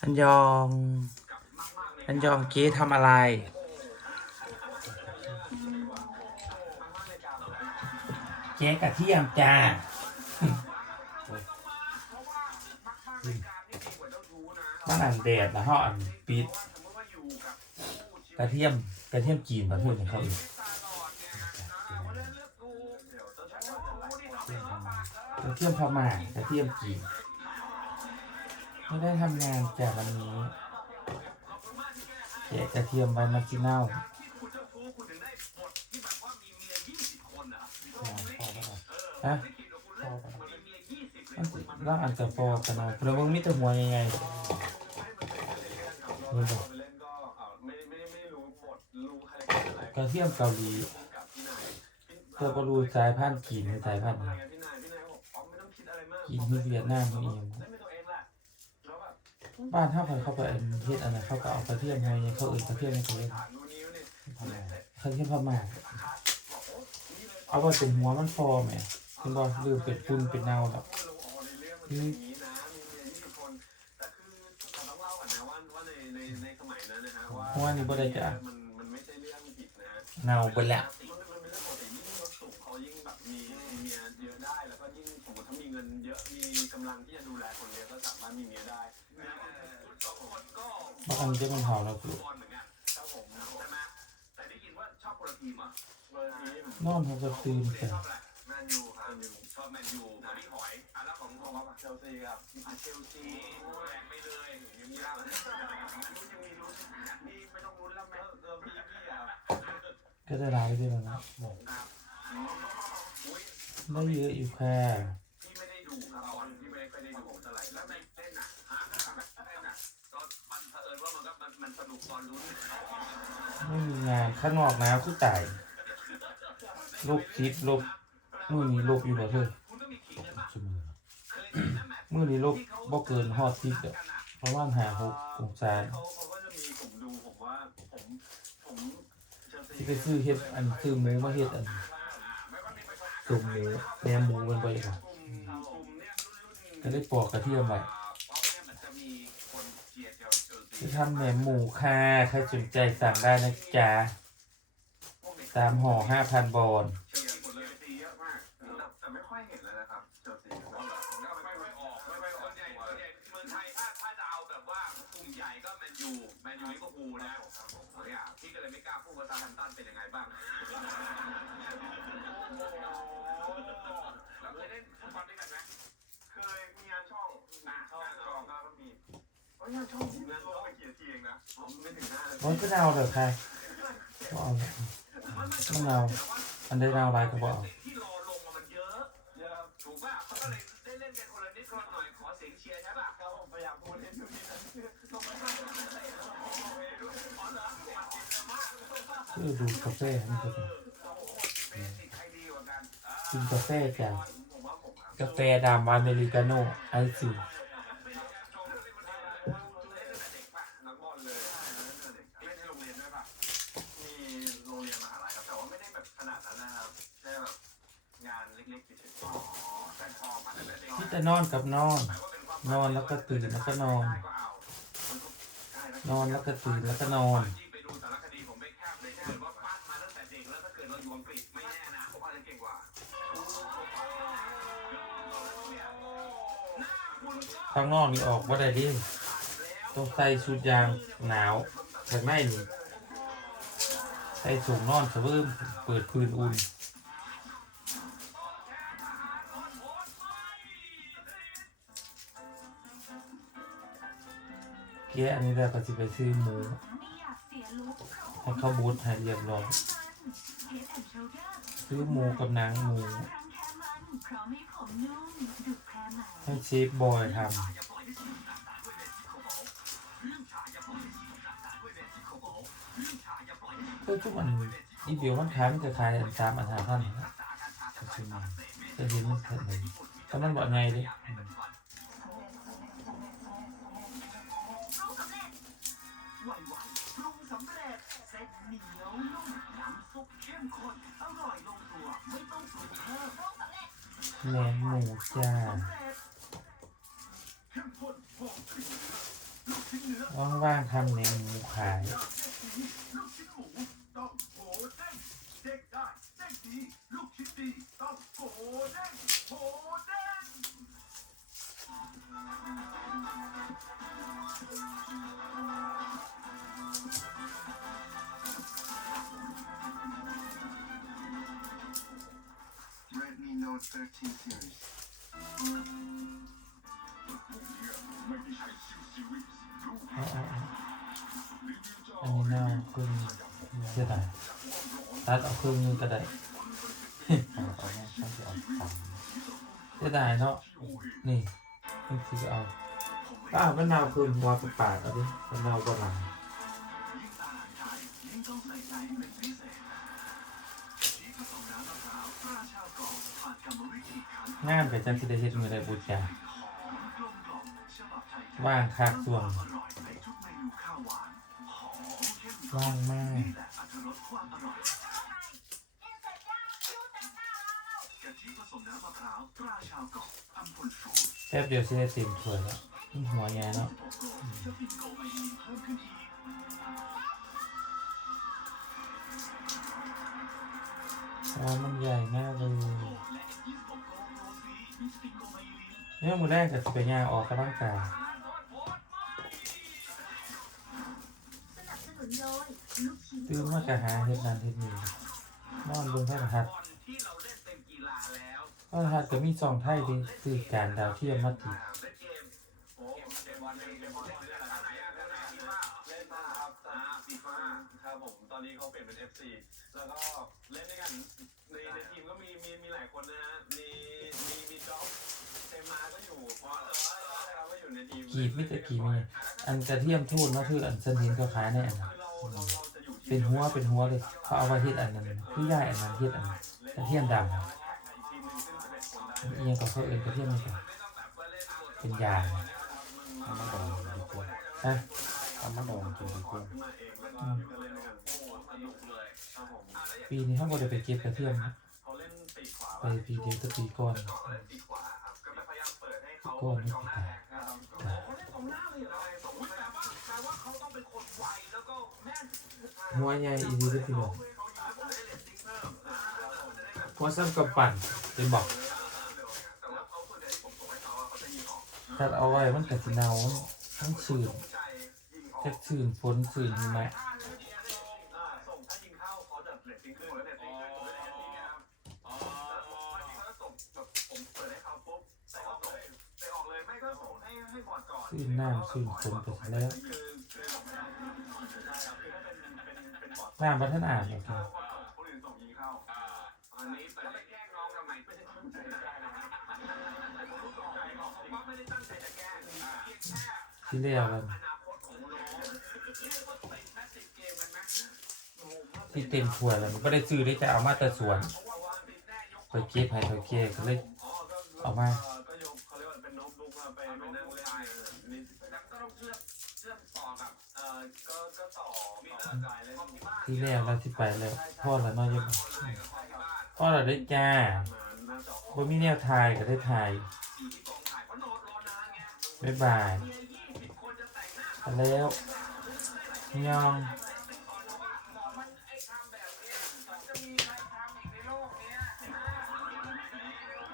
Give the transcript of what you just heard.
อันยอง อันยองเก๊ทำอะไร เก๊กระเทียมจ้ามันอันแดดนะฮะอันปิด กระเทียมกระเทียมจีนประเทศของเขาอีกกระเทียมพม่ากระเทียมจีน ไม่ได้ทำงานจากวันนี้แกะกระเทียมใบมะจิเน่าฮะมันสิแล้วอันจะฟอกันเอาเพราะว่ามีแต่หัวยังไงนี่บอกกระเทียมเกาหลีเธอก็รู้สายพันธุ์จีนหรือสายพันธุ์อะไรจีนที่เวียดนามนี่เอง บ้านถ้าใครเข้าไปประเทศอันนั้นเขาก็เอากระเทียมไงเขาอื่นกระเทียมไม่เขาเล่นทียมพม่าเอาไว้เป็นหัวมันฟอไหมคุณบอกลืมเป็นปุ่นเป็นเนาแล้วนี่เพราะว่านี่บ่ได้จะมันไม่ใช่เรื่องผิดนะเนาไปแล้วมันก็เป็นเรื่องปกติยิ่งรถสูงเขายิ่งแบบมีเมียเยอะได้แล้วก็ยิ่งสมมติถ้ามีเงินเยอะมีกำลังที่จะดูแลคนเยอะก็สามารถมีเมียได้คุณสองคนก็ บางอันจะเป็นเห่าเราคือบอลเหมือนกันครับผมใช่ไหมแต่ได้ยินอบคนละทีมอะคนละทีมนอนเขาก็ตื่นชกันอบอะไรแมนยูครับแมนยูชอบแมนยูของพี่หอยอะแล้วของของเชลซีครับเชลซีแรงไปเลยย่างนี้ครับยังมีลุ้นนี่ไม่ต้องลุ้นแล้วแม่เออพี่พี่อะก็ได้ร้ายด้วยแล้วนะบอุ้ยได้เยอะอยู่แค่พี่ไม่ได้ดูครับบอลพี่ไม่ได้ค่อยได้ดูเท่าไหร่แล้วในเล่นอะหาเล่นอะก็มันเผอิญว่ามันก็มันมันสนุกตอนลุ้น ไม่มีงาน ข้างนอกน้ำคือตายลบคลิปลบมือนี้ลบอยู่บ่เธอชั่วโมงมื่อนี้ลบบ่เกินฮอดทิปอะเพราะว่าหาหกองศาเขาเขาก็จะมีผมดูผมว่าผมผมเชลซีที่ไปซื้อเฮ็ดอันซื้อหมูมาเฮ็ดอันตุ่มหมูแหนมหมูมันไปก่อนกลุ่มกลุ่มเนี่ยรุ่นรุ่นก็ได้ปอกกระเทียมไว้เพราะเนี่ยมันจะทำแหนมหมูค่ะใครสนใจสั่งได้นะจ๊ะ สามห่อห้าพันบอลเชียร์คนเลยซีเยอะมากแต่ไม่ค่อยเห็นแล้วนะครับเชลซีก็ไม่ค่อยออกไม่ค่อยออกใหญ่เมืองไทยถ้าถ้าจะเอาแบบว่ากลุ่มใหญ่ก็แมนยูแมนยูลิเวอร์พูลนะเนี่ยพี่ก็เลยไม่กล้าพูดว่าซาทันตันเป็นยังไงบ้างแล้วเคยเล่นฟุตบอลด้วยกันไหมเคยมีงานช่องงานช่องช่องก็ มีโอ้ยงานไปกี่นาทีเองนะผมไม่ถึงห้านาทีโอ้ยก็เอาเด้อค่ะก็เอาต้องเอาอันได้เอาไรก็บอกเอาลงมันเยอะเยอะถูกป่ะเขายได้เล่นกันคนละนิดคนละหน่อยขอเสียงเชียร์ใช่ป่ะบผมพยายามพูดให้ดูดีนะต้องไปอ๋อเหรอคือดูกาแฟนี่ก็กใครดีกว่ากันกินกาแฟจ้ะกาแฟดำอเมริกาโน่ไอซี แต่เด็กที่จะนอนกับนอน นอนแล้วก็ตื่นแล้วก็นอน นอนแล้วก็ตื่นแล้วก็นอนไปดูสารคดีของเบคแฮมเลยถ้าเกิดว่าปั้นมาตั้งแต่เด็กแล้วถ้าเกิดเราอยู่อังกฤษไม่แน่นะผมอาจจะเก่งกว่าข้างนอกนี่ออกว่าได้ดิต้องใส่ชุดยางหนาวข้างในนี่ใส่ถุงนอนสะเบิ่มเปิดพื้นอุ่น เกอันนี้ได้ก็สิไปซื้อหมูให้เขาบูทให้เรียบร้อยซื้อหมูกับหนังหมูให้เชฟบอยทำก็ทุกอันอีเดียวมันขายมันจะขายอันสามอันหาท่านนะก็ซื้อมจะเห็นมันแค่ไหนตอนนั้นบอกไงดิ แหนมหมูจ้าสำเร็จเข้มข้นหมูจ้าว่างๆทำแหนมหมูขาย Redmi Note 13 series เอาเอาเอาอันนี้น่าครึ่งเสียดายตัดเอาครึ่งนึงก็ได้ เอาเอาแม่ช่างที่เอาตังค์เสียดายเนาะ นี่บางทีก็เอาก็เอามะนาวครึ่งหัวปาดๆเอาดิมะนาวบนหลังยิ่งอาห งานไปจังสิได้เฮ็ดมือได้บูชาหอมกลมกล่อมฉบับไทยว่างคักส่วงร่อยในทุกเมนูข้าวหวานหอมเข้มข้นว่างมากแหละอรรถรสความอร่อยกะทิผสมน้ำมะพร้าวตราชาวเดแป๊บเดียวสิได้เต็มถ้วยแล้วหัวใหญ่เนาะจะปินโกไมลีนเพิ่มขึ้นอีกหัวมันใหญ่มากเลย เนี่ยมือแรกกับสิไปย่างออกกำลังกายสนับสนุนโดยลูกตื่นมากะหาเฮ็ดนั้นเฮ็ดนี้นอนเบิ่งโทรทัศน์บอลที่เราเล่นเป็นกีฬาแล้วโทรทัศน์ก็มีซองไทยดิคือการดาวเทียมมาติดเล่นเกมโอ้เกมบอลเล่นเกมบอลเล่นเล่นอะไรอะเล่นอะไรฟีฟ่าเล่นมาครับผมตอนนี้เขาเปลี่ยนเป็น FC แล้วก็เล่นด้วยกันในในทีมก็มีมีมีหลายคนนะฮะมีมีมีจ็อบ ก็อยู่เพราะเออเราก็อยู่ในทีมกีบมิตรกีบมีอันกระเทียมทูนก็คืออันเส้นเห็นก็ขายในอันนั้นคือเราเราเราจะอยู่ที่เป็นหัวเป็นหัวเลยเขาเอาไว้เฮ็ดอันนั้นคือย่ายอันนั้นเฮ็ดอันนั้นกระเทียมดำอีกทีมหนึงซึ่งจะเป็นคนได้อันนี้ก็เขาเอิ้นกระเทียมนี่ก็เป็นยางเอามาดองดีกว่าฮะเอามาดองกินดีกว่าขึ้นมาเองแล้วก็อยู่กันเล่นด้วยกันโอ้โหสนุกเลยครับผมปีนี้เขาบ่ได้ไปเก็บกระเทียมนะเขาเล่นปีกขวาไปปีเดียวก็ปีก่อน ก่อนนี่กองหปีน้าตายแทนนะครับเขาเล่นกอยเหรอสมมติแปลว่าแปลว่าเขาต้องเป็นคนได้ม่นหัวใหญ่อีหลีเด้อพี่น้องเขาอยู่ผมได้เลตติ้งเพิ่มอ่าเขาจะได้แบบหัวซ้ำกับปั่นเป็นบอกแต่ว่าเขาส่วนใหญ่ที่ผมส่งให้เขาอะเขาจะยิงอกถ้าเอาไว้มันก็สิเน่าทั้งชื่นจงใจยิงออกจักชื่นฝนชื่นไหม ให้ให้บอร์ดก่อนชื่นน้ำชื่นฝนไปซะแล้วคือคือผมไม่ได้ใช่ครับคือถ้าเป็นเป็นเป็นบอร์ดน้ำบ่ทันอ่านหรอกคเข้ารับคนอื่นส่งยิงเข้าอ่าอันนี้แต่ไปแกล้งน้องทำไมไม่ได้ตั้งแล้งนะครับผมรู้ตกใจเขาว่าไม่ได้ตั้งใจจะแกล้งเคที่เรียกกันอนาคตของน้องเรียกว่าติดแมสติดเกมกันไหมที่เต็มถ้วยแล้วมันก็ได้ซื้อได้จะเอามาแต่สวนเพราะว่าว่าติดแน่ยกไปเก็บให้เขาเก็บก็เลยอ๋อก็เอามาเรียกว่าเป็นโน้ตบุ๊กอะไปไปนั่งเล่นนี่แล้วก็ต้องเชื่อมเชื่อมต่ อกับเอ่อก็ก็ต่อมีต่อสายเลยที่บ้านที่แรกแล้วที่ไปแล้วพ่อแล้วน้อยยังออนไลน์กับพ่อที่บ้านพ่อเราได้จ้ามาหน้าจอบ่มีแนวทายก็ได้ทายอยู่ที่กองถ่ายเพราะโนดรอนานไงบ๊ายบายเมียยี่สิบคนจะแต่งหน้าไปแล้วยองทำ